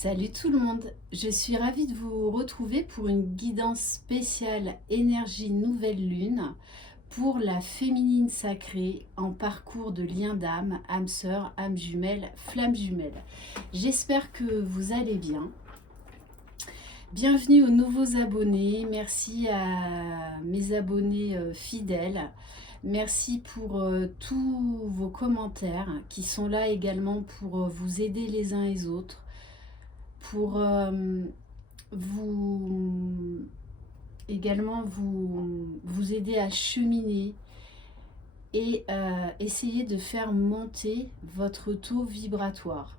Salut tout le monde, je suis ravie de vous retrouver pour une guidance spéciale énergie nouvelle lune pour la féminine sacrée en parcours de lien d'âme, âme sœur, âme jumelle, flamme jumelle. J'espère que vous allez bien. Bienvenue aux nouveaux abonnés, merci à mes abonnés fidèles. Merci pour tous vos commentaires qui sont là également pour vous aider les uns les autres, pour vous également vous aider à cheminer et essayer de faire monter votre taux vibratoire.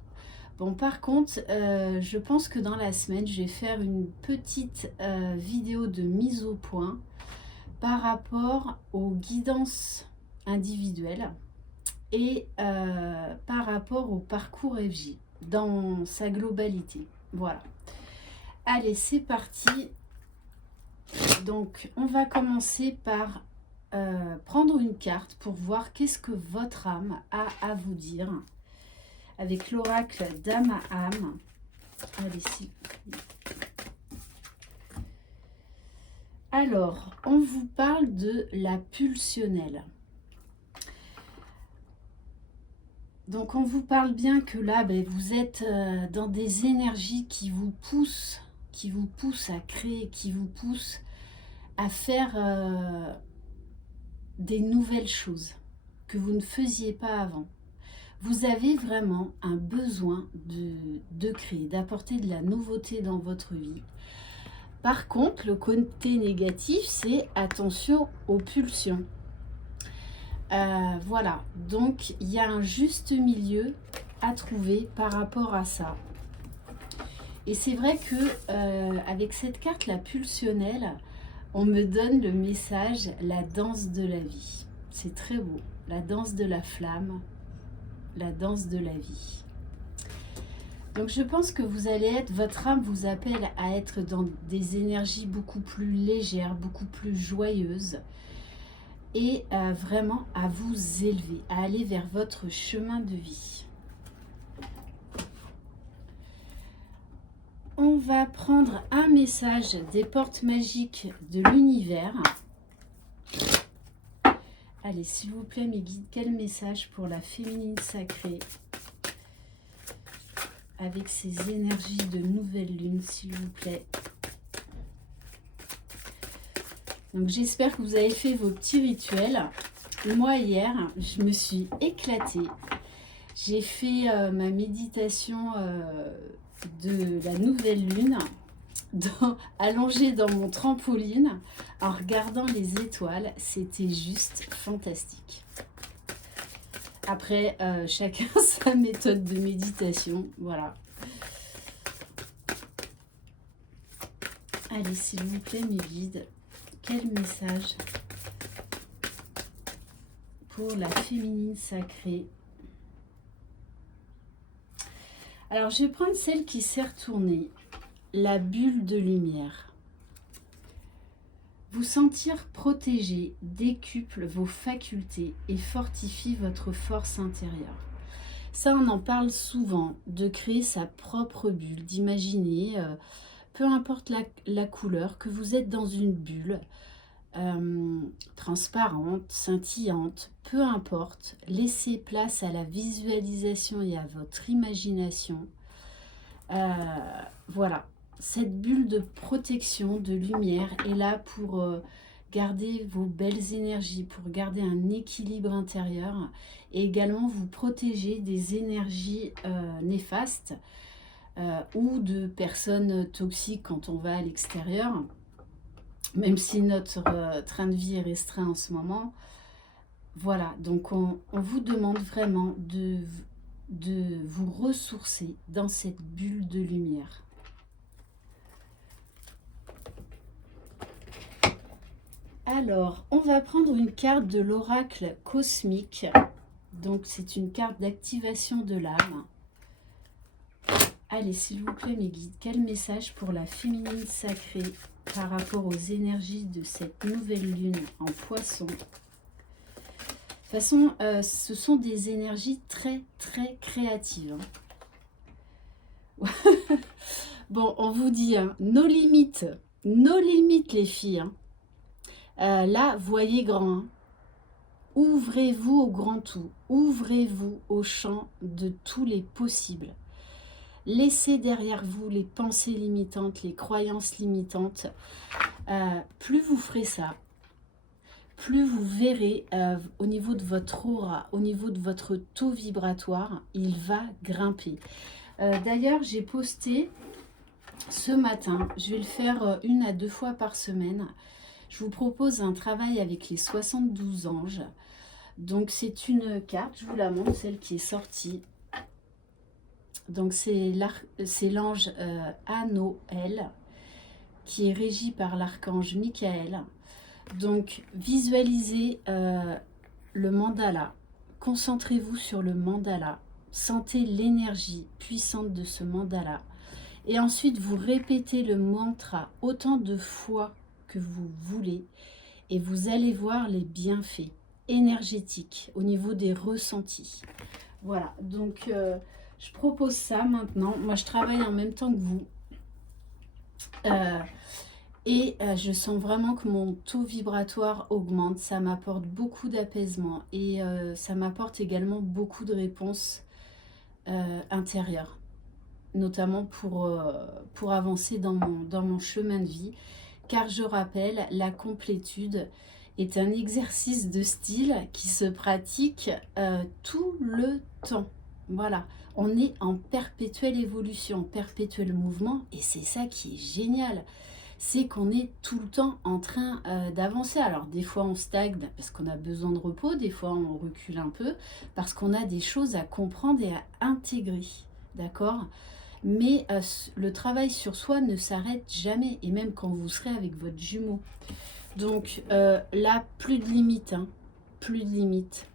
Bon, par contre, je pense que dans la semaine, je vais faire une petite vidéo de mise au point par rapport aux guidances individuelles et par rapport au parcours FJ dans sa globalité. Voilà. Allez, c'est parti. Donc, on va commencer par prendre une carte pour voir qu'est-ce que votre âme a à vous dire avec l'oracle d'âme à âme. Allez, ici. Alors, on vous parle de la pulsionnelle. Donc, on vous parle bien que là, vous êtes dans des énergies qui vous poussent à créer, qui vous poussent à faire des nouvelles choses que vous ne faisiez pas avant. Vous avez vraiment un besoin de créer, d'apporter de la nouveauté dans votre vie. Par contre, le côté négatif, c'est attention aux pulsions. Voilà, donc il y a un juste milieu à trouver par rapport à ça. Et c'est vrai que avec cette carte, la pulsionnelle, on me donne le message, la danse de la vie. C'est très beau, la danse de la flamme, la danse de la vie. Donc je pense que vous allez être, votre âme vous appelle à être dans des énergies beaucoup plus légères, beaucoup plus joyeuses et vraiment à vous élever, à aller vers votre chemin de vie. On va prendre un message des portes magiques de l'univers. Allez, s'il vous plaît, mes guides, quel message pour la féminine sacrée avec ces énergies de nouvelle lune, s'il vous plaît. Donc, j'espère que vous avez fait vos petits rituels. Moi, hier, je me suis éclatée. J'ai fait ma méditation de la nouvelle lune, allongée dans mon trampoline, en regardant les étoiles. C'était juste fantastique. Après, chacun sa méthode de méditation, voilà. Allez, s'il vous plaît, mes guides, quel message pour la féminine sacrée? Alors, je vais prendre celle qui s'est retournée, la bulle de lumière. Vous sentir protégé décuple vos facultés et fortifie votre force intérieure. Ça, on en parle souvent, de créer sa propre bulle, d'imaginer, peu importe la couleur, que vous êtes dans une bulle transparente, scintillante, peu importe. Laissez place à la visualisation et à votre imagination. Voilà. Cette bulle de protection, de lumière est là pour garder vos belles énergies, pour garder un équilibre intérieur et également vous protéger des énergies néfastes ou de personnes toxiques quand on va à l'extérieur, même si notre train de vie est restreint en ce moment. Voilà, donc on vous demande vraiment de vous ressourcer dans cette bulle de lumière. Alors, on va prendre une carte de l'oracle cosmique. Donc, c'est une carte d'activation de l'âme. Allez, s'il vous plaît, mes guides, quel message pour la féminine sacrée par rapport aux énergies de cette nouvelle lune en poisson? De toute façon, ce sont des énergies très, très créatives. Bon, on vous dit, hein, nos limites les filles. Hein. Là, voyez grand. Hein. Ouvrez-vous au grand tout. Ouvrez-vous au champ de tous les possibles. Laissez derrière vous les pensées limitantes, les croyances limitantes. Plus vous ferez ça, plus vous verrez au niveau de votre aura, au niveau de votre taux vibratoire, il va grimper. D'ailleurs, j'ai posté ce matin, je vais le faire 1 à 2 fois par semaine. Je vous propose un travail avec les 72 anges. Donc c'est une carte, je vous la montre, celle qui est sortie. Donc c'est l'ange Anoël qui est régi par l'archange Michael. Donc visualisez le mandala, concentrez-vous sur le mandala, sentez l'énergie puissante de ce mandala. Et ensuite vous répétez le mantra autant de fois que vous voulez et vous allez voir les bienfaits énergétiques au niveau des ressentis. Voilà, donc je propose ça maintenant. Moi, je travaille en même temps que vous. Je sens vraiment que mon taux vibratoire augmente. Ça m'apporte beaucoup d'apaisement. Et ça m'apporte également beaucoup de réponses intérieures. Notamment pour avancer dans mon chemin de vie. Car je rappelle, la complétude est un exercice de style qui se pratique tout le temps. Voilà, on est en perpétuelle évolution, en perpétuel mouvement, et c'est ça qui est génial. C'est qu'on est tout le temps en train d'avancer. Alors des fois on stagne parce qu'on a besoin de repos, des fois on recule un peu parce qu'on a des choses à comprendre et à intégrer. D'accord ? Mais le travail sur soi ne s'arrête jamais, et même quand vous serez avec votre jumeau. Donc là, plus de limites, hein, plus de limites.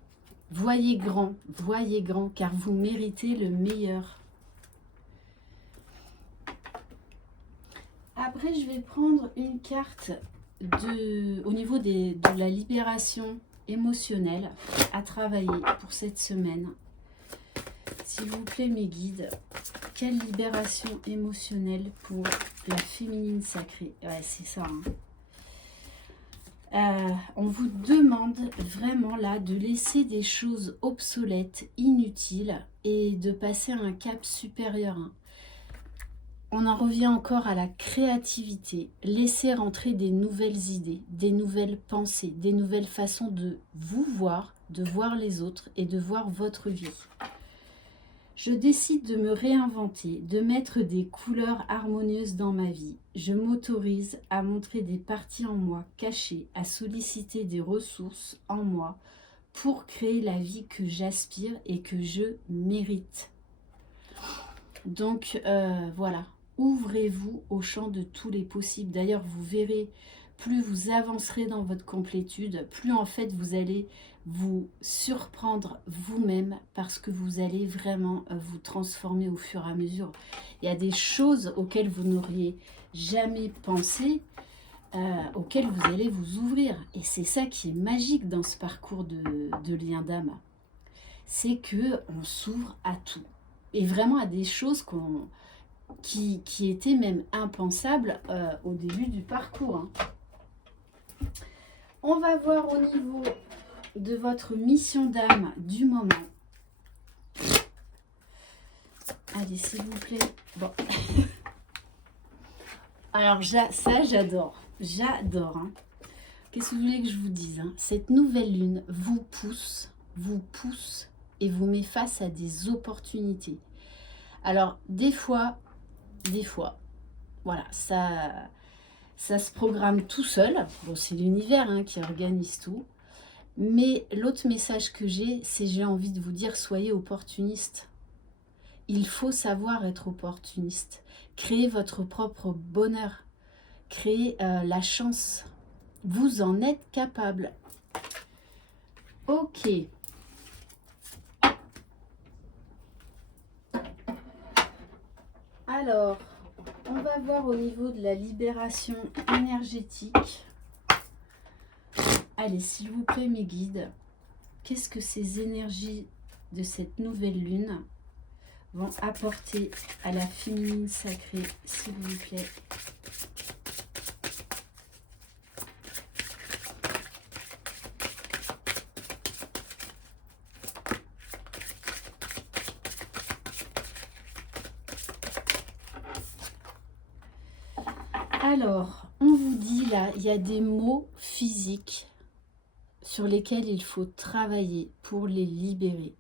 Voyez grand, car vous méritez le meilleur. Après, je vais prendre une carte au niveau de la libération émotionnelle à travailler pour cette semaine. S'il vous plaît, mes guides, quelle libération émotionnelle pour la féminine sacrée? Ouais, c'est ça. Hein. On vous demande vraiment là de laisser des choses obsolètes, inutiles et de passer à un cap supérieur. Hein. On en revient encore à la créativité. Laissez rentrer des nouvelles idées, des nouvelles pensées, des nouvelles façons de vous voir, de voir les autres et de voir votre vie. Je décide de me réinventer, de mettre des couleurs harmonieuses dans ma vie. Je m'autorise à montrer des parties en moi cachées, à solliciter des ressources en moi pour créer la vie que j'aspire et que je mérite. Donc voilà, ouvrez-vous au champ de tous les possibles. D'ailleurs, vous verrez, plus vous avancerez dans votre complétude, plus en fait vous allez vous surprendre vous-même parce que vous allez vraiment vous transformer au fur et à mesure. Il y a des choses auxquelles vous n'auriez jamais pensé, auxquelles vous allez vous ouvrir. Et c'est ça qui est magique dans ce parcours de lien d'âme. C'est qu'on s'ouvre à tout. Et vraiment à des choses qui étaient même impensables au début du parcours. Hein. On va voir au niveau de votre mission d'âme du moment. Allez, s'il vous plaît. Bon. Alors, ça, j'adore. J'adore. Hein. Qu'est-ce que vous voulez que je vous dise, hein? Cette nouvelle lune vous pousse et vous met face à des opportunités. Alors, des fois, voilà, ça se programme tout seul. Bon, c'est l'univers hein, qui organise tout. Mais l'autre message que j'ai envie de vous dire, soyez opportuniste. Il faut savoir être opportuniste. Créez votre propre bonheur. Créez la chance. Vous en êtes capable. Ok. Alors, on va voir au niveau de la libération énergétique. Allez, s'il vous plaît, mes guides, qu'est-ce que ces énergies de cette nouvelle lune vont apporter à la féminine sacrée, s'il vous plaît? Alors, on vous dit là, il y a des mots physiques sur lesquels il faut travailler pour les libérer.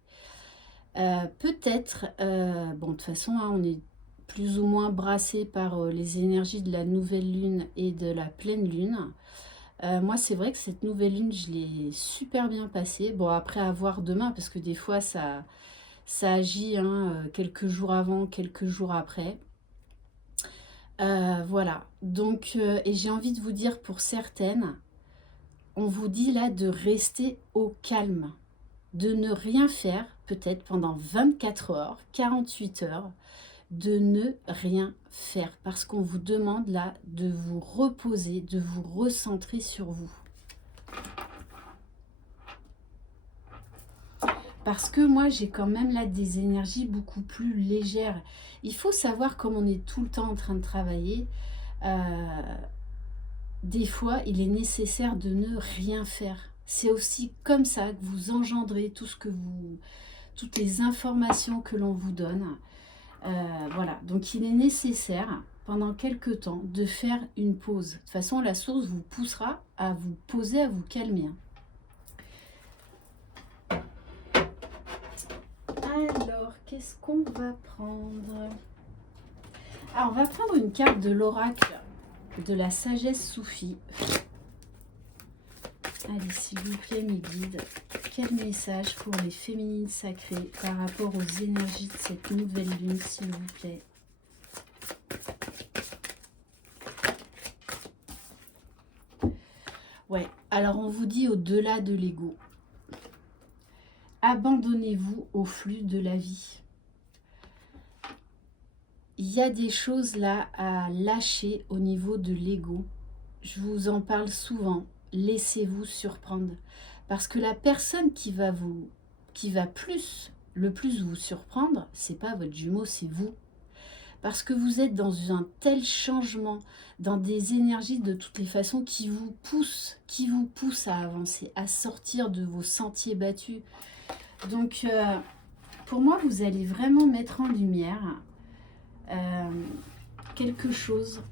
Peut-être, bon, de toute façon, hein, on est plus ou moins brassé par les énergies de la nouvelle lune et de la pleine lune. Moi, c'est vrai que cette nouvelle lune, je l'ai super bien passée. Bon, après, à voir demain, parce que des fois, ça agit hein, quelques jours avant, quelques jours après. Voilà, donc, et j'ai envie de vous dire pour certaines, on vous dit là de rester au calme, de ne rien faire, peut-être pendant 24 heures, 48 heures, de ne rien faire, parce qu'on vous demande là de vous reposer, de vous recentrer sur vous. Parce que moi, j'ai quand même là des énergies beaucoup plus légères. Il faut savoir, comme on est tout le temps en train de travailler, des fois, il est nécessaire de ne rien faire. C'est aussi comme ça que vous engendrez toutes les informations que l'on vous donne. Voilà, donc il est nécessaire pendant quelques temps de faire une pause. De toute façon, la source vous poussera à vous poser, à vous calmer. Alors, qu'est-ce qu'on va prendre? Ah, on va prendre une carte de l'oracle de la sagesse soufie. Allez, s'il vous plaît, mes guides, quel message pour les féminines sacrées par rapport aux énergies de cette nouvelle lune, s'il vous plaît? Ouais, alors on vous dit au-delà de l'ego. Abandonnez-vous au flux de la vie. Il y a des choses là à lâcher au niveau de l'ego. Je vous en parle souvent. Laissez-vous surprendre. Parce que la personne qui va le plus vous surprendre, c'est pas votre jumeau, c'est vous. Parce que vous êtes dans un tel changement, dans des énergies de toutes les façons qui vous poussent à avancer, à sortir de vos sentiers battus. Donc, pour moi, vous allez vraiment mettre en lumière quelque chose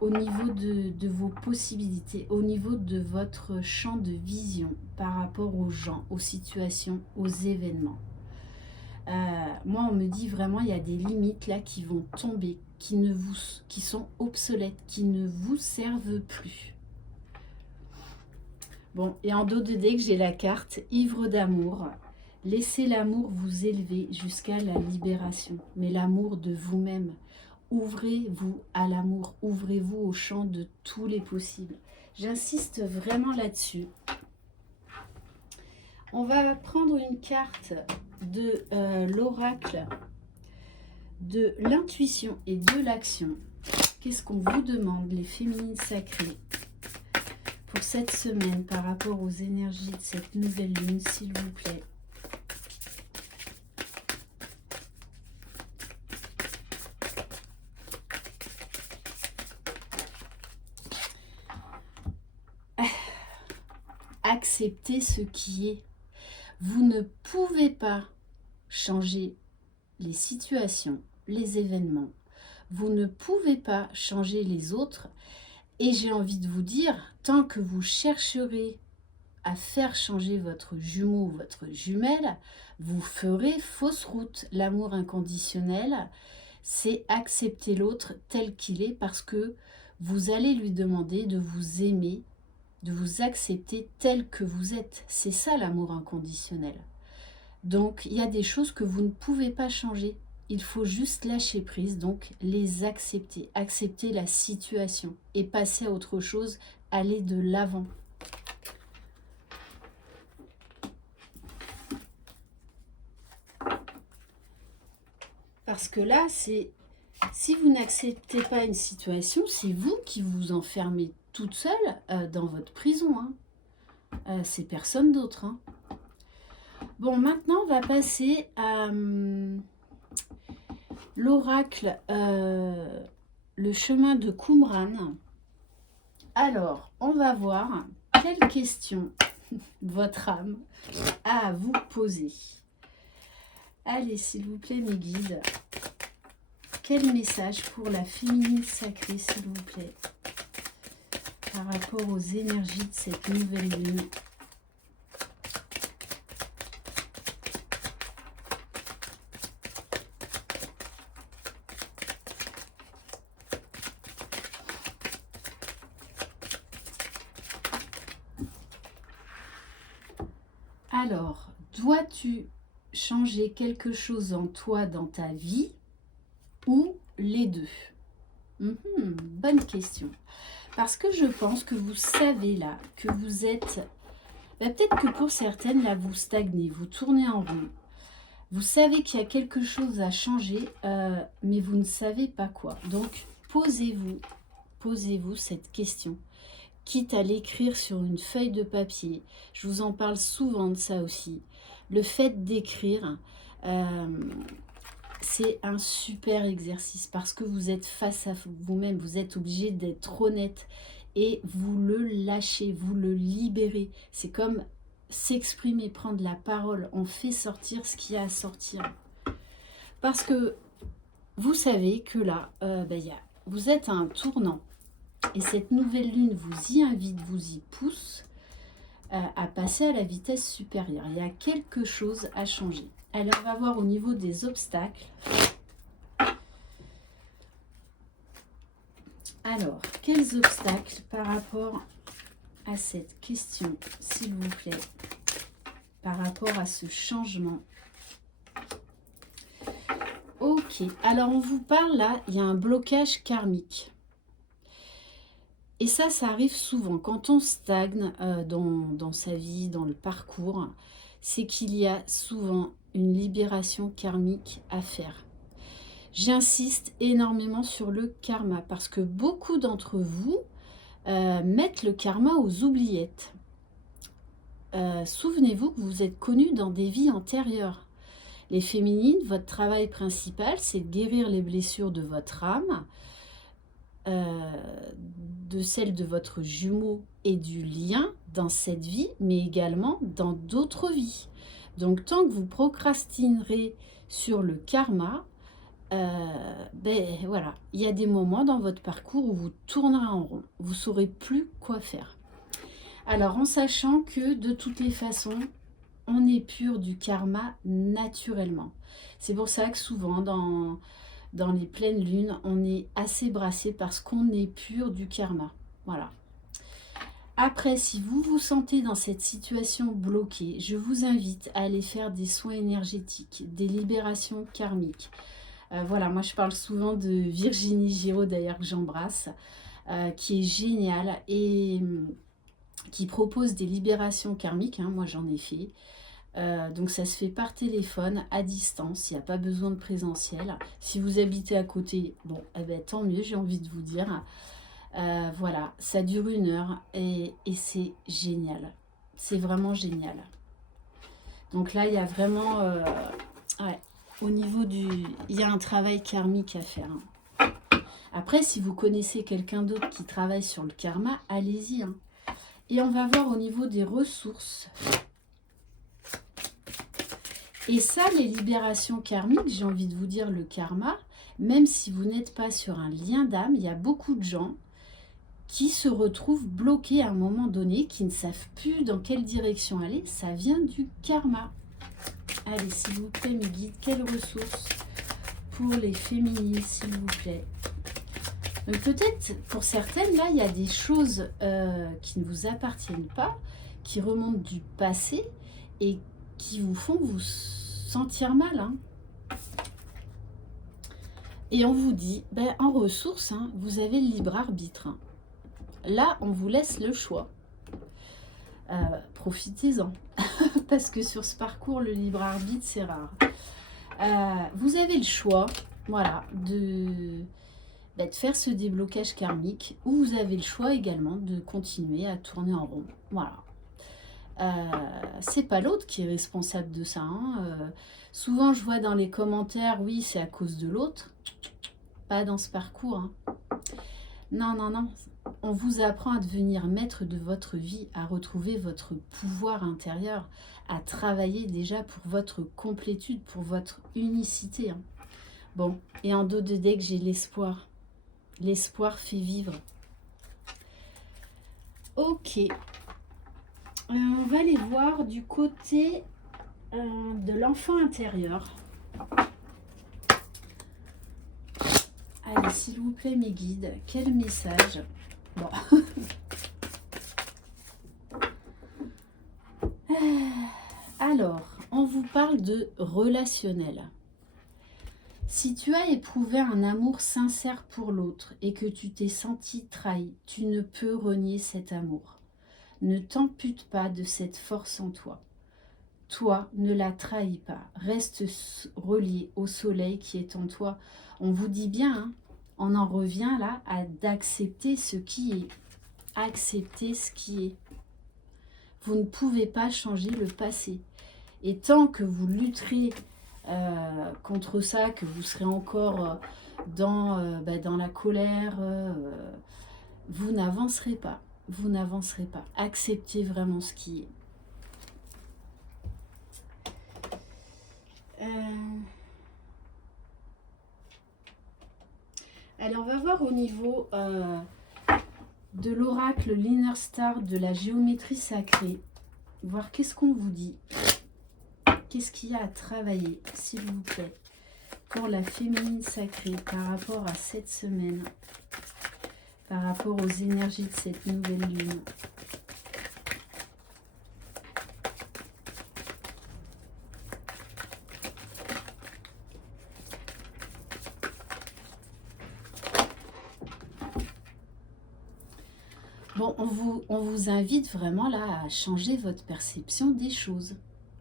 au niveau de vos possibilités, au niveau de votre champ de vision par rapport aux gens, aux situations, aux événements. Moi, on me dit vraiment, il y a des limites là qui vont tomber, qui sont obsolètes, qui ne vous servent plus. Bon, et en dos de deck, j'ai la carte ivre d'amour. Laissez l'amour vous élever jusqu'à la libération, mais l'amour de vous-même. Ouvrez-vous à l'amour, ouvrez-vous au champ de tous les possibles. J'insiste vraiment là-dessus. On va prendre une carte de l'oracle de l'intuition et de l'action. Qu'est-ce qu'on vous demande, les féminines sacrées, pour cette semaine par rapport aux énergies de cette nouvelle lune, s'il vous plaît? Acceptez ce qui est. Vous ne pouvez pas changer les situations, les événements. Vous ne pouvez pas changer les autres. Et j'ai envie de vous dire, tant que vous chercherez à faire changer votre jumeau ou votre jumelle, vous ferez fausse route. L'amour inconditionnel, c'est accepter l'autre tel qu'il est parce que vous allez lui demander de vous aimer, de vous accepter tel que vous êtes. C'est ça l'amour inconditionnel. Donc, il y a des choses que vous ne pouvez pas changer. Il faut juste lâcher prise, donc les accepter. Accepter la situation et passer à autre chose, aller de l'avant. Parce que là, si vous n'acceptez pas une situation, c'est vous qui vous enfermez toute seule dans votre prison. Hein. C'est personne d'autre. Hein. Bon, maintenant, on va passer à l'oracle, le chemin de Qumran. Alors, on va voir quelles questions votre âme a à vous poser. Allez, s'il vous plaît, mes guides. Quel message pour la féminine sacrée, s'il vous plaît, par rapport aux énergies de cette nouvelle lune? Alors, dois-tu changer quelque chose en toi, dans ta vie, ou les deux? Bonne question. Parce que je pense que vous savez là, que vous êtes... peut-être que pour certaines, là, vous stagnez, vous tournez en rond. Vous savez qu'il y a quelque chose à changer, mais vous ne savez pas quoi. Donc, posez-vous cette question. Quitte à l'écrire sur une feuille de papier. Je vous en parle souvent de ça aussi. Le fait d'écrire, c'est un super exercice parce que vous êtes face à vous-même. Vous êtes obligé d'être honnête et vous le lâchez, vous le libérez. C'est comme s'exprimer, prendre la parole. On fait sortir ce qu'il y a à sortir. Parce que vous savez que là, vous êtes à un tournant. Et cette nouvelle lune vous y invite, vous y pousse à passer à la vitesse supérieure. Il y a quelque chose à changer. Alors, on va voir au niveau des obstacles. Alors, quels obstacles par rapport à cette question, s'il vous plaît, par rapport à ce changement? Ok, alors on vous parle là, il y a un blocage karmique. Et ça arrive souvent quand on stagne dans sa vie, dans le parcours, c'est qu'il y a souvent une libération karmique à faire. J'insiste énormément sur le karma parce que beaucoup d'entre vous mettent le karma aux oubliettes. Souvenez-vous que vous êtes connus dans des vies antérieures. Les féminines, votre travail principal, c'est de guérir les blessures de votre âme, de celle de votre jumeau et du lien dans cette vie, mais également dans d'autres vies. Donc, tant que vous procrastinerez sur le karma, voilà, il y a des moments dans votre parcours où vous tournerez en rond. Vous ne saurez plus quoi faire. Alors, en sachant que de toutes les façons, on est pur du karma naturellement. C'est pour ça que souvent, dans les pleines lunes, on est assez brassé parce qu'on est pur du karma. Voilà. Après, si vous vous sentez dans cette situation bloquée, je vous invite à aller faire des soins énergétiques, des libérations karmiques. Voilà, moi je parle souvent de Virginie Giraud d'ailleurs que j'embrasse, qui est géniale et qui propose des libérations karmiques. Moi j'en ai fait. Donc ça se fait par téléphone, à distance, il n'y a pas besoin de présentiel. Si vous habitez à côté, bon, tant mieux, j'ai envie de vous dire. Voilà, ça dure 1 heure et c'est génial. C'est vraiment génial. Donc là, il y a vraiment... au niveau du... Il y a un travail karmique à faire. Après, si vous connaissez quelqu'un d'autre qui travaille sur le karma, allez-y. Et on va voir au niveau des ressources. Et ça, les libérations karmiques, j'ai envie de vous dire le karma, même si vous n'êtes pas sur un lien d'âme, il y a beaucoup de gens qui se retrouvent bloqués à un moment donné, qui ne savent plus dans quelle direction aller. Ça vient du karma. Allez, s'il vous plaît, mes guides, quelles ressources pour les féminines, s'il vous plaît? Donc peut-être, pour certaines, là, il y a des choses qui ne vous appartiennent pas, qui remontent du passé et qui vous font vous sentir mal. Et on vous dit, en ressources, vous avez le libre arbitre. Là, on vous laisse le choix. Profitez-en. Parce que sur ce parcours, le libre arbitre, c'est rare. Vous avez le choix, voilà, de faire ce déblocage karmique, ou vous avez le choix également de continuer à tourner en rond. Voilà. c'est pas l'autre qui est responsable de ça. Souvent, je vois dans les commentaires, oui, c'est à cause de l'autre. Pas dans ce parcours. Non, non, non. On vous apprend à devenir maître de votre vie, à retrouver votre pouvoir intérieur, à travailler déjà pour votre complétude, pour votre unicité. Bon, et en dos de deck, j'ai l'espoir. L'espoir fait vivre. Ok. On va aller voir du côté de l'enfant intérieur. Allez, s'il vous plaît, mes guides, quel message? Bon. Alors, on vous parle de relationnel. Si tu as éprouvé un amour sincère pour l'autre et que tu t'es senti trahi, tu ne peux renier cet amour. Ne t'ampute pas de cette force en toi. Toi, ne la trahis pas. Reste relié au soleil qui est en toi. On vous dit bien, on en revient là à d'accepter ce qui est. Accepter ce qui est. Vous ne pouvez pas changer le passé. Et tant que vous lutterez contre ça, que vous serez encore dans la colère, vous n'avancerez pas. Vous n'avancerez pas. Acceptez vraiment ce qui est. Allez, on va voir au niveau de l'oracle, l'Inner Star, de la géométrie sacrée. Voir qu'est-ce qu'on vous dit. Qu'est-ce qu'il y a à travailler, s'il vous plaît, pour la féminine sacrée par rapport à cette semaine, par rapport aux énergies de cette nouvelle lune. Bon, on vous invite vraiment là à changer votre perception des choses,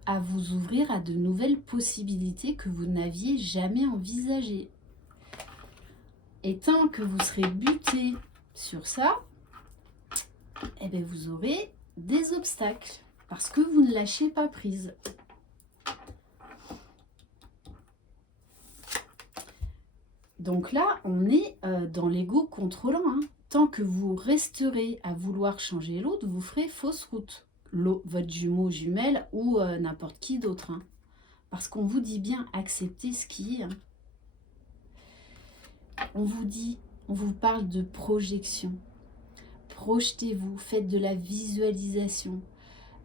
à vous ouvrir à de nouvelles possibilités que vous n'aviez jamais envisagées. Et tant que vous serez buté sur ça, eh bien vous aurez des obstacles parce que vous ne lâchez pas prise. Donc là, on est dans l'ego contrôlant. Tant que vous resterez à vouloir changer l'autre, vous ferez fausse route. Votre jumeau, jumelle ou n'importe qui d'autre. Parce qu'on vous dit bien, acceptez ce qui est. On vous parle de projection. Projetez-vous, faites de la visualisation.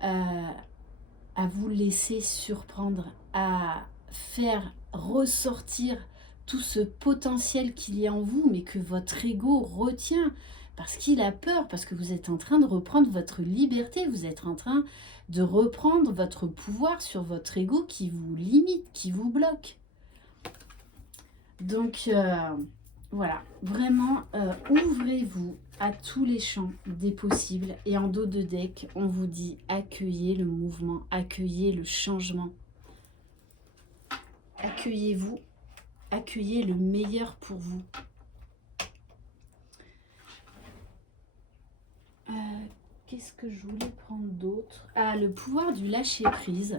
À vous laisser surprendre, à faire ressortir tout ce potentiel qu'il y a en vous, mais que votre ego retient, parce qu'il a peur, parce que vous êtes en train de reprendre votre liberté, vous êtes en train de reprendre votre pouvoir sur votre ego qui vous limite, qui vous bloque. Donc, voilà, vraiment, ouvrez-vous à tous les champs des possibles. Et en dos de deck, on vous dit accueillez le mouvement, accueillez le changement. Accueillez-vous, accueillez le meilleur pour vous. Qu'est-ce que je voulais prendre d'autre? Ah, le pouvoir du lâcher-prise.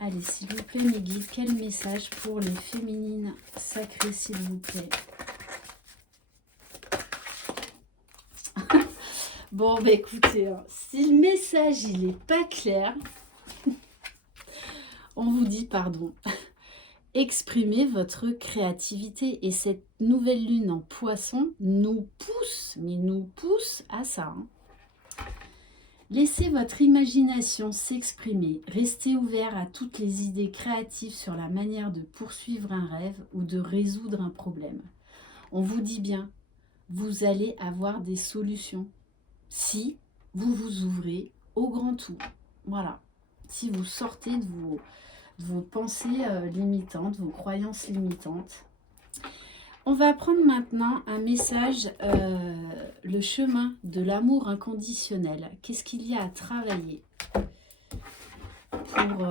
Allez, s'il vous plaît, mes guides, quel message pour les féminines sacrées, s'il vous plaît? Bon, bah écoutez, si le message, il n'est pas clair, on vous dit pardon. Exprimez votre créativité et cette nouvelle lune en poisson nous pousse, mais nous pousse à ça. Laissez votre imagination s'exprimer. Restez ouvert à toutes les idées créatives sur la manière de poursuivre un rêve ou de résoudre un problème. On vous dit bien, vous allez avoir des solutions si vous vous ouvrez au grand tout. Voilà. Si vous sortez de vos pensées limitantes, vos croyances limitantes. On va prendre maintenant un message, le chemin de l'amour inconditionnel. Qu'est-ce qu'il y a à travailler pour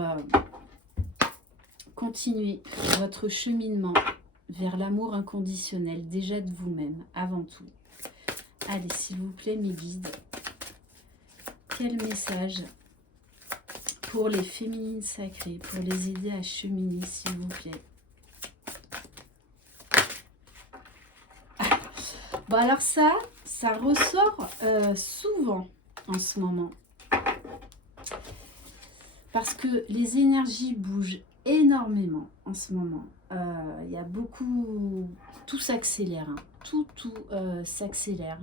continuer votre cheminement vers l'amour inconditionnel, déjà de vous-même, avant tout. Allez, s'il vous plaît, mes guides. quel message pour les féminines sacrées, pour les aider à cheminer, s'il vous plaît. Bon, alors ça ressort souvent en ce moment. Parce que les énergies bougent énormément en ce moment. Il y a beaucoup... Tout s'accélère. Hein. Tout s'accélère.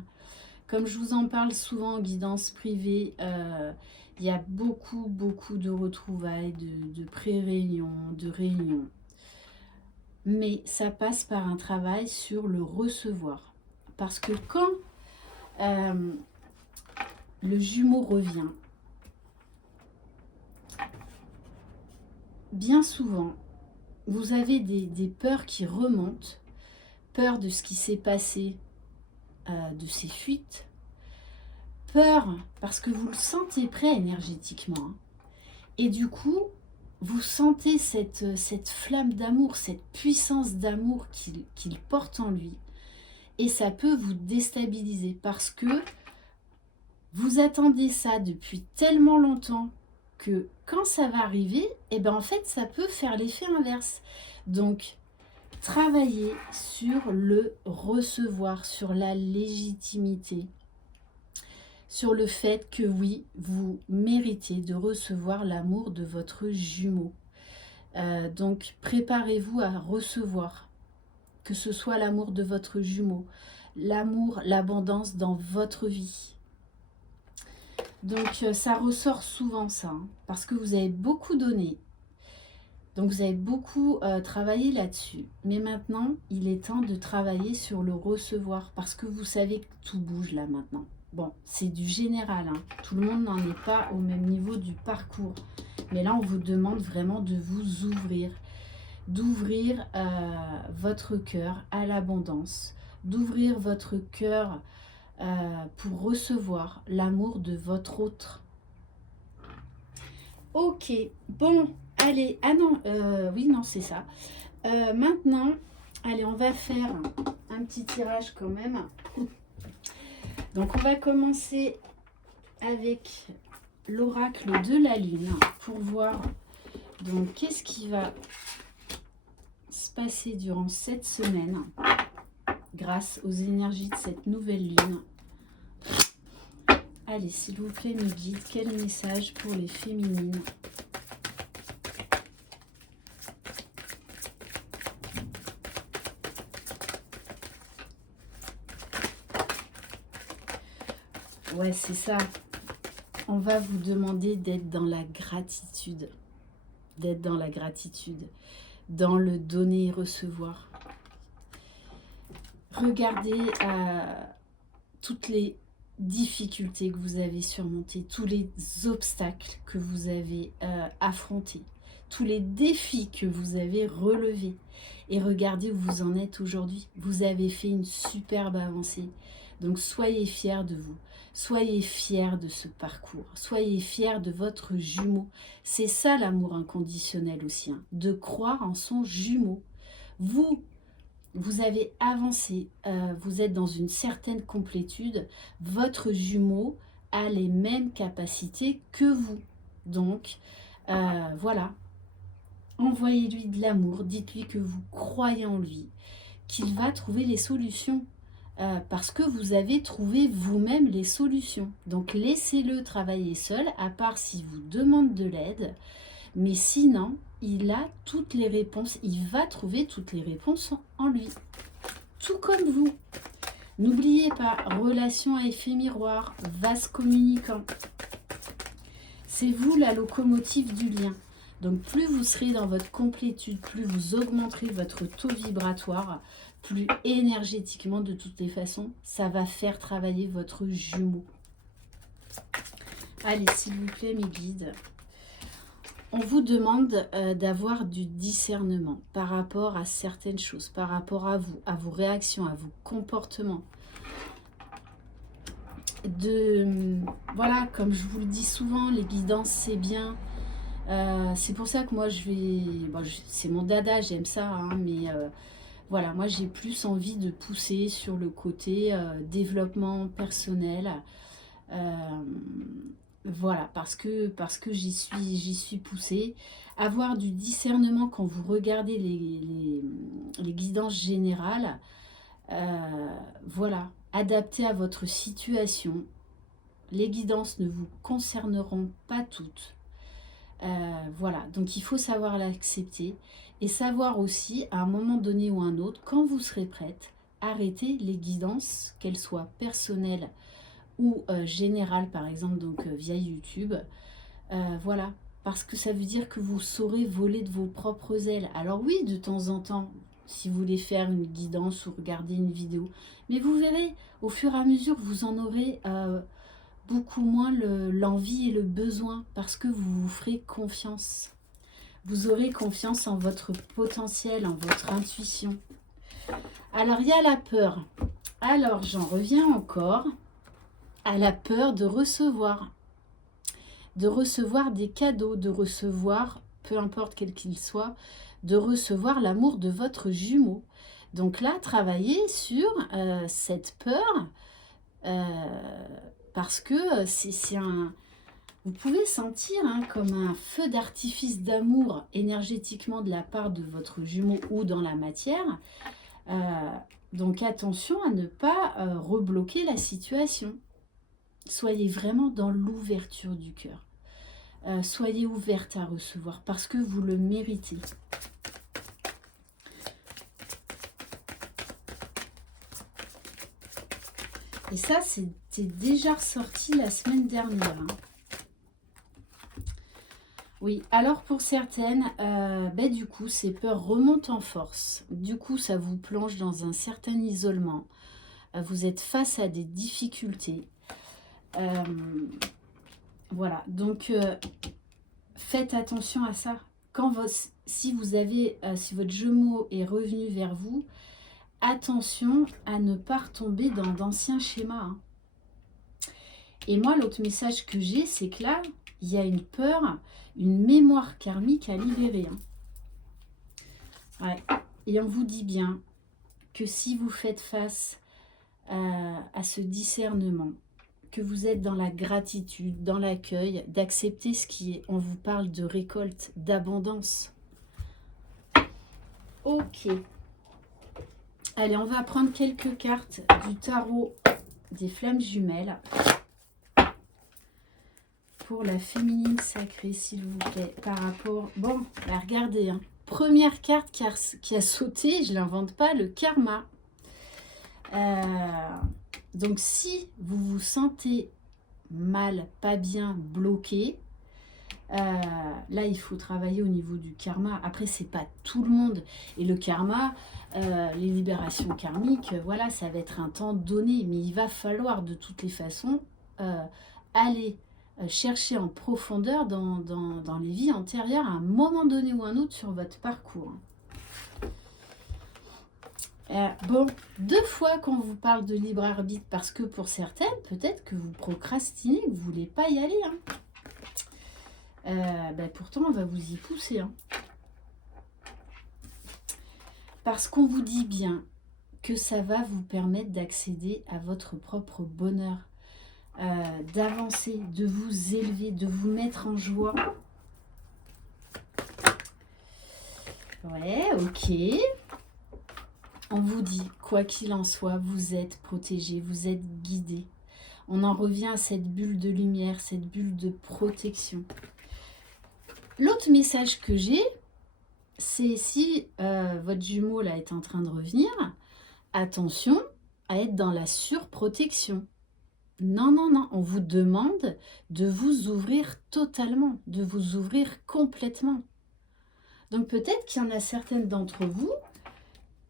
Comme je vous en parle souvent en guidance privée, il y a beaucoup de retrouvailles, de pré-réunions, de réunions. Mais ça passe par un travail sur le recevoir. Parce que quand le jumeau revient, bien souvent, vous avez des peurs qui remontent, peur de ce qui s'est passé, de ces fuites, peur parce que vous le sentez prêt énergétiquement, hein. Et du coup, vous sentez cette flamme d'amour, cette puissance d'amour qu'il porte en lui, et ça peut vous déstabiliser parce que vous attendez ça depuis tellement longtemps que quand ça va arriver, et ben en fait ça peut faire l'effet inverse. Donc travaillez sur le recevoir, sur la légitimité, sur le fait que oui, vous méritez de recevoir l'amour de votre jumeau. Donc préparez-vous à recevoir, que ce soit l'amour de votre jumeau, l'amour, l'abondance dans votre vie. Donc ça ressort souvent ça, hein, parce que vous avez beaucoup donné. Donc vous avez beaucoup travaillé là-dessus. Mais maintenant, il est temps de travailler sur le recevoir, parce que vous savez que tout bouge là maintenant. Bon, c'est du général, hein. Tout le monde n'en est pas au même niveau du parcours. Mais là, on vous demande vraiment de vous ouvrir, d'ouvrir votre cœur à l'abondance, d'ouvrir votre cœur pour recevoir l'amour de votre autre. Ok, bon, allez, ah non, oui, non, c'est ça. Maintenant, allez, on va faire un petit tirage quand même. Donc, on va commencer avec l'oracle de la Lune pour voir donc qu'est-ce qui va se passer durant cette semaine grâce aux énergies de cette nouvelle Lune. Allez, s'il vous plaît, mes guides, quel message pour les féminines? Ouais, c'est ça. On va vous demander d'être dans la gratitude. D'être dans la gratitude. Dans le donner et recevoir. Regardez toutes les difficultés que vous avez surmontées, tous les obstacles que vous avez affrontés, tous les défis que vous avez relevés. Et regardez où vous en êtes aujourd'hui. Vous avez fait une superbe avancée. Donc soyez fiers de vous. Soyez fiers de ce parcours. Soyez fiers de votre jumeau. C'est ça l'amour inconditionnel aussi, hein, de croire en son jumeau. Vous avez avancé, vous êtes dans une certaine complétude, votre jumeau a les mêmes capacités que vous. Donc, voilà, envoyez-lui de l'amour, dites-lui que vous croyez en lui, qu'il va trouver les solutions, parce que vous avez trouvé vous-même les solutions. Donc, laissez-le travailler seul, à part s'il vous demande de l'aide, mais sinon, il a toutes les réponses, il va trouver toutes les réponses en lui. Tout comme vous. N'oubliez pas, relation à effet miroir, vase communicant. C'est vous la locomotive du lien. Donc plus vous serez dans votre complétude, plus vous augmenterez votre taux vibratoire, plus énergétiquement de toutes les façons, ça va faire travailler votre jumeau. Allez, s'il vous plaît, mes guides. On vous demande d'avoir du discernement par rapport à certaines choses, par rapport à vos réactions, à vos comportements. Voilà, comme je vous le dis souvent, les guidances, c'est bien. C'est pour ça que moi, c'est mon dada, j'aime ça, hein, mais voilà, moi, j'ai plus envie de pousser sur le côté développement personnel. Voilà, parce que j'y suis poussée. Avoir du discernement quand vous regardez les guidances générales, voilà, adapté à votre situation. Les guidances ne vous concerneront pas toutes. Voilà, donc il faut savoir l'accepter et savoir aussi, à un moment donné ou un autre, quand vous serez prête, arrêter les guidances, qu'elles soient personnelles ou générales, par exemple, donc via YouTube. Voilà, parce que ça veut dire que vous saurez voler de vos propres ailes. Alors oui, de temps en temps, si vous voulez faire une guidance ou regarder une vidéo, mais vous verrez, au fur et à mesure, vous en aurez beaucoup moins l'envie et le besoin, parce que vous vous ferez confiance. Vous aurez confiance en votre potentiel, en votre intuition. Alors, il y a la peur. Alors, j'en reviens encore à la peur de recevoir des cadeaux, de recevoir, peu importe quel qu'il soit, de recevoir l'amour de votre jumeau. Donc là, travaillez sur cette peur, parce que c'est un... Vous pouvez sentir comme un feu d'artifice d'amour énergétiquement de la part de votre jumeau ou dans la matière. Donc attention à ne pas rebloquer la situation. Soyez vraiment dans l'ouverture du cœur. Soyez ouverte à recevoir parce que vous le méritez. Et ça, c'était déjà ressorti la semaine dernière. Oui, alors pour certaines, du coup, ces peurs remontent en force. Du coup, ça vous plonge dans un certain isolement. Vous êtes face à des difficultés. Voilà, donc faites attention à ça. Si votre jumeau est revenu vers vous, attention à ne pas retomber dans d'anciens schémas. Et moi, l'autre message que j'ai, c'est que là, il y a une peur, une mémoire karmique à libérer. Ouais. Et on vous dit bien que si vous faites face à ce discernement, que vous êtes dans la gratitude, dans l'accueil, d'accepter ce qui est. On vous parle de récolte, d'abondance. Ok. Allez, on va prendre quelques cartes du tarot des flammes jumelles pour la féminine sacrée, s'il vous plaît, par rapport... Bon, bah regardez, première carte qui a sauté, je ne l'invente pas, le karma. Donc, si vous vous sentez mal, pas bien, bloqué, là, il faut travailler au niveau du karma. Après, c'est pas tout le monde. Et le karma, les libérations karmiques, voilà, ça va être un temps donné. Mais il va falloir, de toutes les façons, aller chercher en profondeur dans les vies antérieures à un moment donné ou un autre sur votre parcours. Bon, 2 fois qu'on vous parle de libre arbitre, parce que pour certaines, peut-être que vous procrastinez, que vous ne voulez pas y aller. Pourtant, on va vous y pousser. Parce qu'on vous dit bien que ça va vous permettre d'accéder à votre propre bonheur, d'avancer, de vous élever, de vous mettre en joie. Ouais, ok. On vous dit, quoi qu'il en soit, vous êtes protégé, vous êtes guidé. On en revient à cette bulle de lumière, cette bulle de protection. L'autre message que j'ai, c'est si votre jumeau là est en train de revenir, attention à être dans la surprotection. Non, non, non, on vous demande de vous ouvrir totalement, de vous ouvrir complètement. Donc peut-être qu'il y en a certaines d'entre vous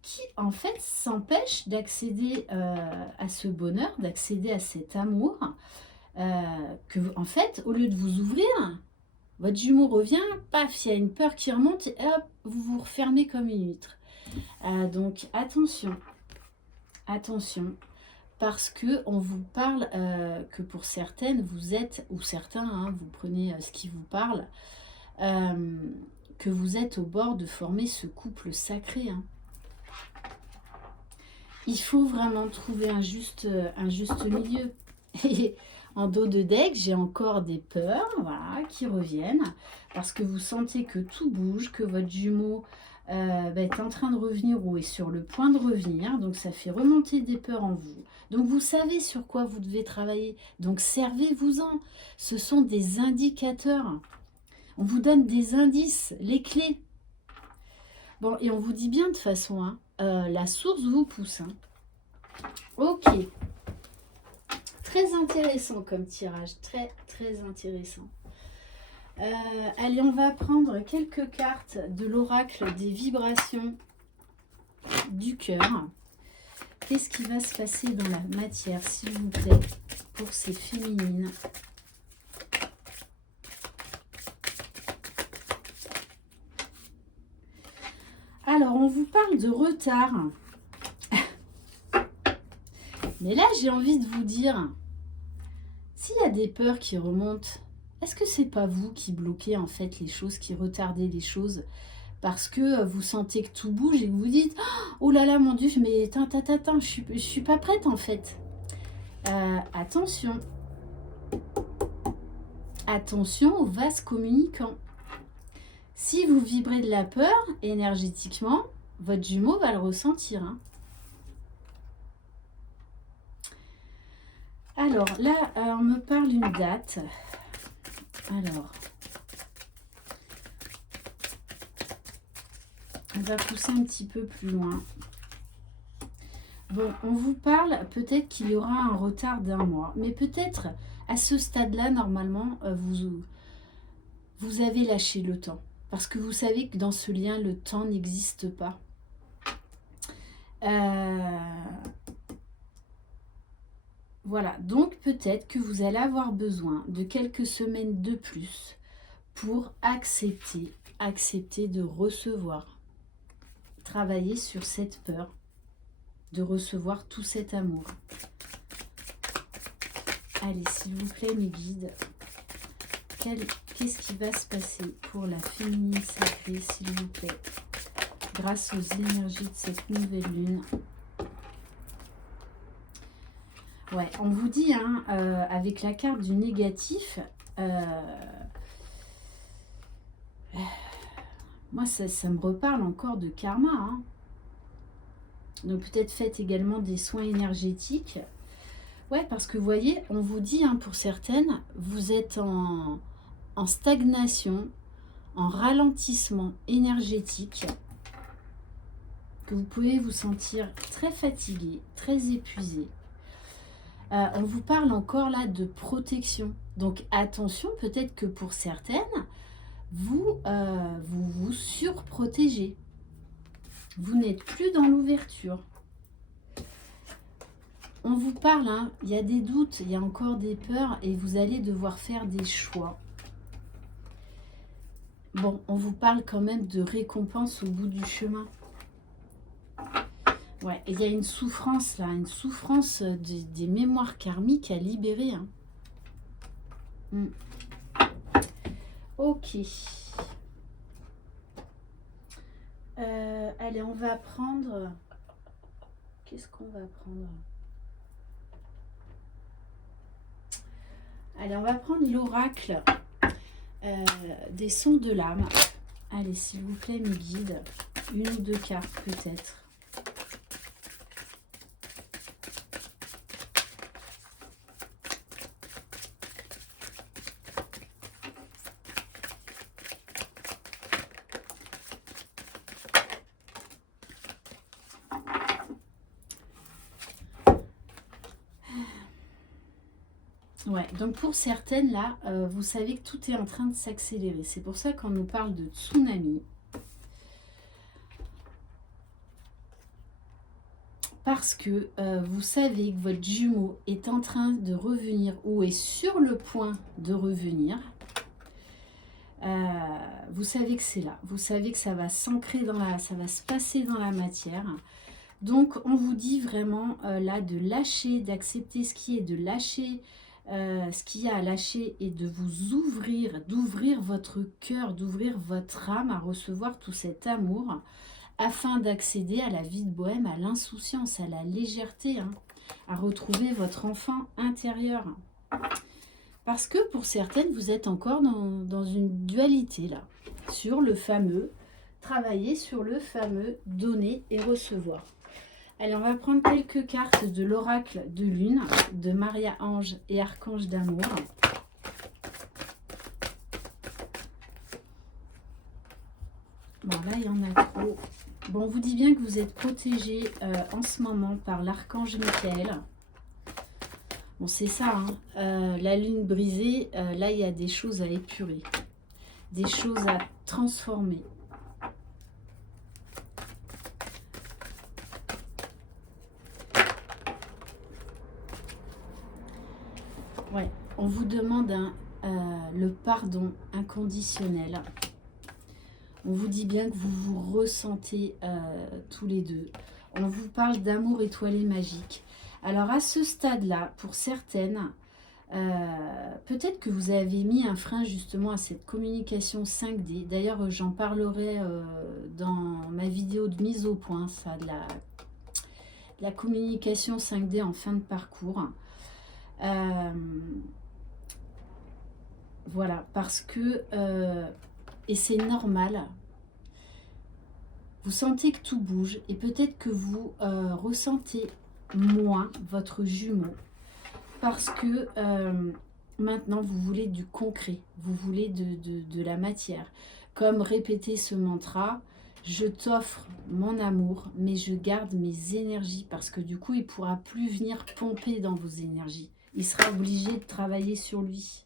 qui en fait s'empêchent d'accéder à ce bonheur, d'accéder à cet amour, que en fait, au lieu de vous ouvrir, votre jumeau revient, paf, il y a une peur qui remonte, et hop, vous vous refermez comme une huître. Donc attention, attention, parce que on vous parle que pour certaines, vous êtes, ou certains, vous prenez ce qui vous parle, que vous êtes au bord de former ce couple sacré. Il faut vraiment trouver un juste milieu. Et En dos de deck, j'ai encore des peurs, voilà, qui reviennent parce que vous sentez que tout bouge, que votre jumeau est en train de revenir ou est sur le point de revenir. Donc, ça fait remonter des peurs en vous. Donc, vous savez sur quoi vous devez travailler. Donc, servez-vous-en. Ce sont des indicateurs. On vous donne des indices, les clés. Bon, et on vous dit bien de toute façon, hein, la source vous pousse. Hein. Ok. Très intéressant comme tirage, très très intéressant. Allez, on va prendre quelques cartes de l'oracle des vibrations du cœur. Qu'est-ce qui va se passer dans la matière, s'il vous plaît, pour ces féminines? Alors, on vous parle de retard. Mais là, j'ai envie de vous dire, s'il y a des peurs qui remontent, est-ce que c'est pas vous qui bloquez en fait les choses, qui retardez les choses parce que vous sentez que tout bouge et que vous dites « Oh là là, mon Dieu, mais je suis pas prête en fait. » Attention. Attention aux vases communicants. Si vous vibrez de la peur, énergétiquement, votre jumeau va le ressentir. Hein. Alors là, on me parle une date. Alors, on va pousser un petit peu plus loin. Bon, on vous parle peut-être qu'il y aura un retard d'1 mois, mais peut-être à ce stade-là, normalement, vous avez lâché le temps. Parce que vous savez que dans ce lien, le temps n'existe pas. Voilà, donc peut-être que vous allez avoir besoin de quelques semaines de plus pour accepter de recevoir. Travailler sur cette peur de recevoir tout cet amour. Allez, s'il vous plaît, mes guides, qu'est-ce qui va se passer pour la féminine sacrée, s'il vous plaît, grâce aux énergies de cette nouvelle lune? Ouais, on vous dit, hein, avec la carte du négatif, moi, ça me reparle encore de karma. Hein. Donc, peut-être faites également des soins énergétiques. Ouais, parce que vous voyez, on vous dit, hein, pour certaines, vous êtes en stagnation, en ralentissement énergétique, que vous pouvez vous sentir très fatigué, très épuisé. On vous parle encore là de protection. Donc, attention, peut-être que pour certaines, vous vous surprotégez. Vous n'êtes plus dans l'ouverture. On vous parle, hein, il y a des doutes, il y a encore des peurs et vous allez devoir faire des choix. Bon, on vous parle quand même de récompense au bout du chemin. Ouais, il y a une souffrance là, une souffrance des mémoires karmiques à libérer. Hein. Ok. Allez, on va prendre... Qu'est-ce qu'on va prendre? Allez, on va prendre l'oracle des sons de l'âme. Allez, s'il vous plaît, mes guides. 1 ou 2 cartes, peut-être. Ouais, donc pour certaines, là, vous savez que tout est en train de s'accélérer. C'est pour ça qu'on nous parle de tsunami. Parce que vous savez que votre jumeau est en train de revenir ou est sur le point de revenir. Vous savez que c'est là. Vous savez que ça va s'ancrer dans ça va se passer dans la matière. Donc, on vous dit vraiment là de lâcher, d'accepter ce qui est, de lâcher ce qu'il y a à lâcher et de vous ouvrir, d'ouvrir votre cœur, d'ouvrir votre âme à recevoir tout cet amour afin d'accéder à la vie de bohème, à l'insouciance, à la légèreté, hein, à retrouver votre enfant intérieur. Parce que pour certaines, vous êtes encore dans une dualité là, sur le fameux, travailler sur le fameux donner et recevoir. Allez, on va prendre quelques cartes de l'oracle de lune, de Maria Ange et Archange d'amour. Bon, là, il y en a trop. Bon, on vous dit bien que vous êtes protégé en ce moment par l'archange Michael. Bon, c'est ça, hein. La lune brisée, là, il y a des choses à épurer, des choses à transformer. Ouais, on vous demande le pardon inconditionnel. On vous dit bien que vous vous ressentez tous les deux. On vous parle d'amour étoilé magique. Alors à ce stade-là, pour certaines, peut-être que vous avez mis un frein justement à cette communication 5D. D'ailleurs, j'en parlerai dans ma vidéo de mise au point, ça, de la communication 5D en fin de parcours. Voilà, parce que, et c'est normal, vous sentez que tout bouge et peut-être que vous ressentez moins votre jumeau parce que maintenant vous voulez du concret, vous voulez de la matière. Comme répéter ce mantra, je t'offre mon amour, mais je garde mes énergies parce que du coup il ne pourra plus venir pomper dans vos énergies. Il sera obligé de travailler sur lui.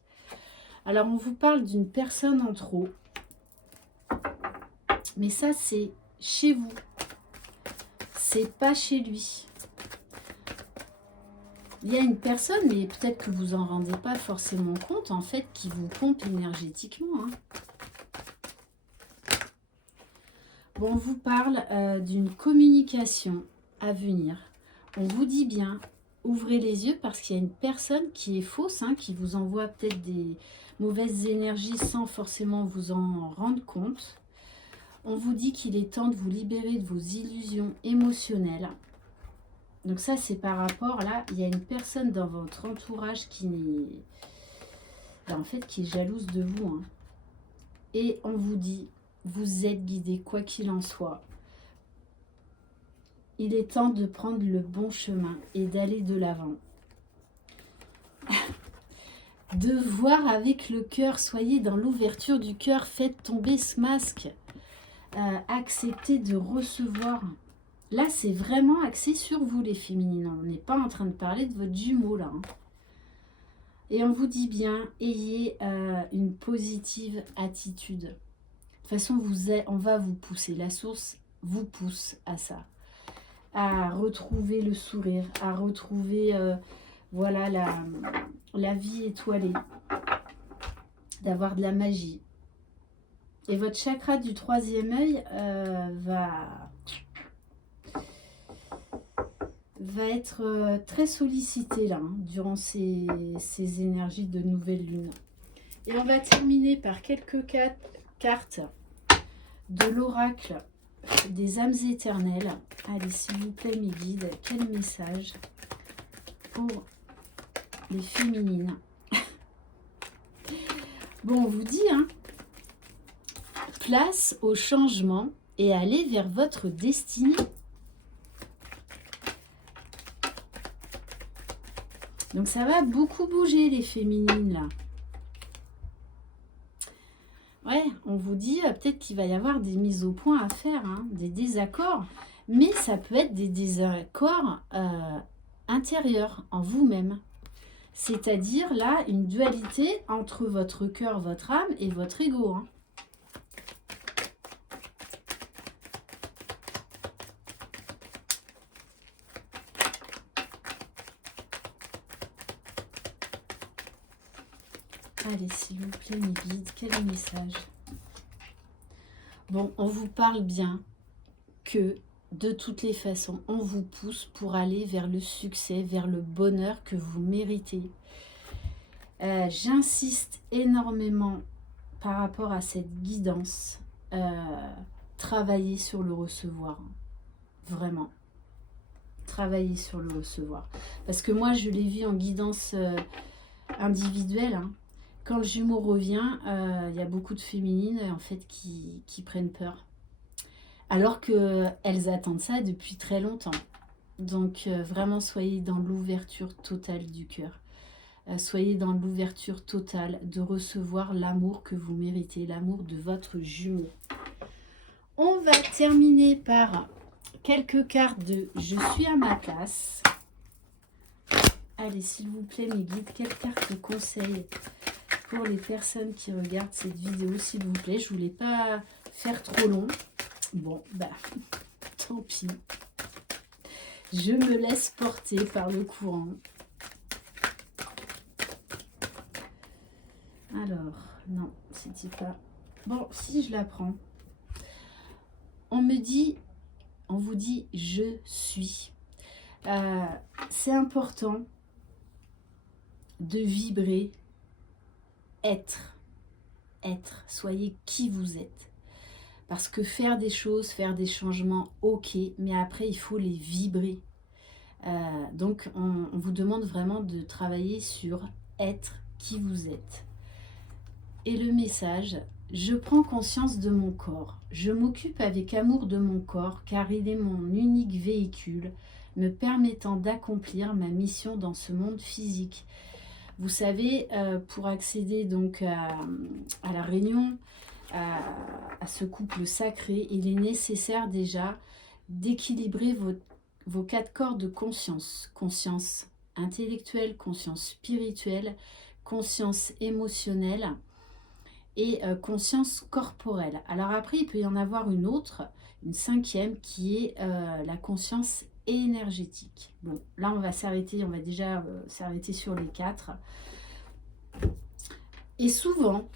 Alors on vous parle d'une personne en trop, mais ça c'est chez vous, c'est pas chez lui. Il y a une personne, mais peut-être que vous en rendez pas forcément compte, en fait, qui vous pompe énergétiquement. Hein. Bon, on vous parle d'une communication à venir. On vous dit bien, ouvrez les yeux parce qu'il y a une personne qui est fausse, hein, qui vous envoie peut-être des mauvaises énergies sans forcément vous en rendre compte. On vous dit qu'il est temps de vous libérer de vos illusions émotionnelles. Donc ça, c'est par rapport, là, il y a une personne dans votre entourage qui est, en fait, qui est jalouse de vous. Hein. Et on vous dit, vous êtes guidé, quoi qu'il en soit. Il est temps de prendre le bon chemin et d'aller de l'avant. De voir avec le cœur, soyez dans l'ouverture du cœur, faites tomber ce masque. Acceptez de recevoir. Là, c'est vraiment axé sur vous, les féminines. On n'est pas en train de parler de votre jumeau, là. Hein. Et on vous dit bien, ayez une positive attitude. De toute façon, on va vous pousser. La source vous pousse à ça. À retrouver le sourire, à retrouver voilà, la vie étoilée. D'avoir de la magie. Et votre chakra du troisième œil va être très sollicité là, hein, durant ces énergies de nouvelle lune. Et on va terminer par quelques cartes de l'oracle des âmes éternelles. Allez, s'il vous plaît, mes guides, quel message pour les féminines. Bon, on vous dit, hein, place au changement et allez vers votre destinée. Donc ça va beaucoup bouger les féminines là. Ouais, on vous dit peut-être qu'il va y avoir des mises au point à faire, hein, des désaccords. Mais ça peut être des désaccords intérieurs en vous-même. C'est-à-dire là, une dualité entre votre cœur, votre âme et votre ego. Hein. Allez, s'il vous plaît, mes guides, quel message? Bon, on vous parle bien que, de toutes les façons, on vous pousse pour aller vers le succès, vers le bonheur que vous méritez. J'insiste énormément par rapport à cette guidance. Travailler sur le recevoir. Vraiment. Travailler sur le recevoir. Parce que moi, je l'ai vu en guidance... individuel, hein. Quand le Jumeau revient, il y a beaucoup de féminines en fait qui prennent peur. Alors qu'elles attendent ça depuis très longtemps. Donc vraiment, soyez dans l'ouverture totale du cœur. Soyez dans l'ouverture totale de recevoir l'amour que vous méritez, l'amour de votre jumeau. On va terminer par quelques cartes de « Je suis à ma place ». Allez, s'il vous plaît, mes guides, quelles cartes de conseil pour les personnes qui regardent cette vidéo, s'il vous plaît. Je ne voulais pas faire trop long. Bon, bah, tant pis. Je me laisse porter par le courant. Alors, non, c'était pas... Bon, si je la prends. On vous dit « je suis ». C'est important de vibrer, être. Soyez qui vous êtes. Parce que faire des choses, faire des changements, ok, mais après il faut les vibrer. Donc on vous demande vraiment de travailler sur être qui vous êtes. Et le message, je prends conscience de mon corps. Je m'occupe avec amour de mon corps car il est mon unique véhicule me permettant d'accomplir ma mission dans ce monde physique. Vous savez, pour accéder donc à la réunion, à ce couple sacré, il est nécessaire déjà d'équilibrer vos 4 corps de conscience. Conscience intellectuelle, conscience spirituelle, conscience émotionnelle et conscience corporelle. Alors après, il peut y en avoir une autre, une 5e, qui est la conscience énergétique. Bon, là on va s'arrêter, on va déjà s'arrêter sur les 4. Et souvent,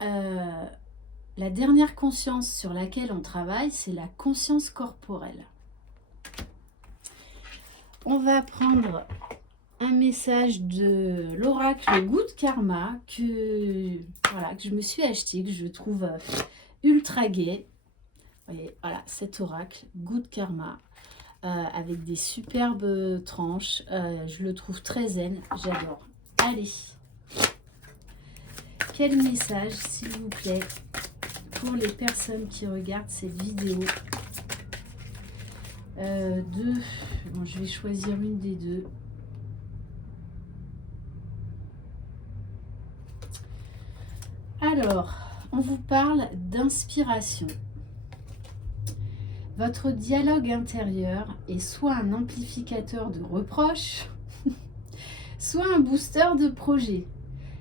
la dernière conscience sur laquelle on travaille, c'est la conscience corporelle. On va prendre un message de l'oracle Good Karma que je me suis acheté, que je trouve ultra gai. Vous voyez, voilà, cet oracle Good Karma. Avec des superbes tranches. Je le trouve très zen, j'adore. Allez, quel message, s'il vous plaît, pour les personnes qui regardent cette vidéo bon, je vais choisir une des deux. Alors, on vous parle d'inspiration. Votre dialogue intérieur est soit un amplificateur de reproches, soit un booster de projet.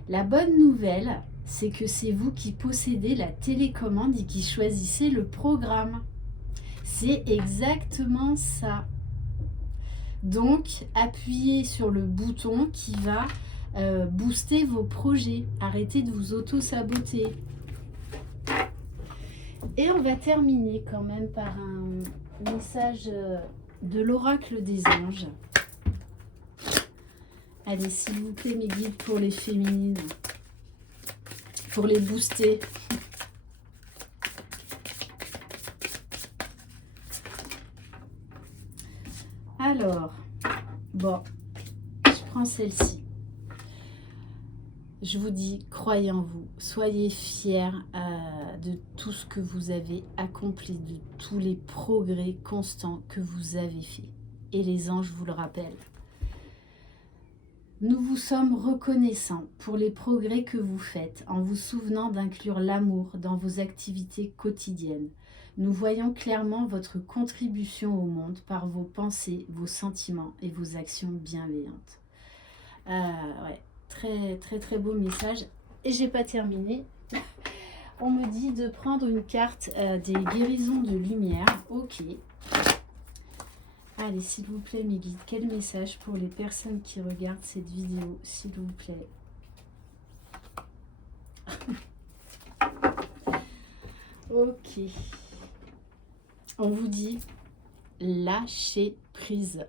La bonne nouvelle, c'est que c'est vous qui possédez la télécommande et qui choisissez le programme. C'est exactement ça. Donc, appuyez sur le bouton qui va booster vos projets. Arrêtez de vous auto-saboter. Et on va terminer quand même par un message de l'oracle des anges. Allez, s'il vous plaît, mes guides, pour les féminines, pour les booster. Alors, bon, je prends celle-ci. Je vous dis, croyez en vous, soyez fiers de tout ce que vous avez accompli, de tous les progrès constants que vous avez faits. Et les anges vous le rappellent. Nous vous sommes reconnaissants pour les progrès que vous faites en vous souvenant d'inclure l'amour dans vos activités quotidiennes. Nous voyons clairement votre contribution au monde par vos pensées, vos sentiments et vos actions bienveillantes. Ouais. Très très très beau message. Et j'ai pas terminé. On me dit de prendre une carte des guérisons de lumière. Ok. Allez, s'il vous plaît, mes guides, quel message pour les personnes qui regardent cette vidéo, s'il vous plaît. Ok. On vous dit lâcher prise.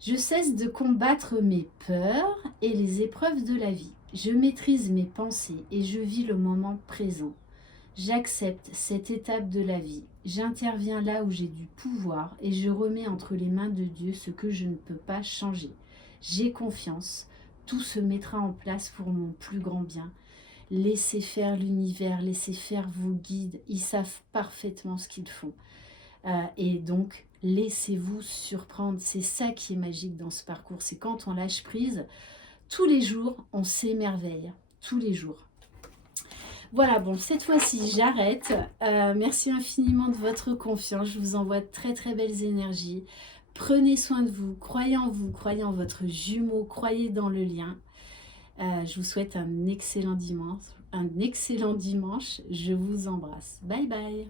Je cesse de combattre mes peurs et les épreuves de la vie. Je maîtrise mes pensées et je vis le moment présent. J'accepte cette étape de la vie. J'interviens là où j'ai du pouvoir et je remets entre les mains de Dieu ce que je ne peux pas changer. j'ai confiance, tout se mettra en place pour mon plus grand bien. Laissez faire l'univers, laissez faire vos guides, ils savent parfaitement ce qu'ils font. Et donc, laissez-vous surprendre, c'est ça qui est magique dans ce parcours, c'est quand on lâche prise, tous les jours, on s'émerveille, tous les jours. Voilà, bon, cette fois-ci, j'arrête. Merci infiniment de votre confiance. Je vous envoie de très, très belles énergies. Prenez soin de vous, croyez en votre jumeau, croyez dans le lien. Je vous souhaite un excellent dimanche. Je vous embrasse. Bye bye.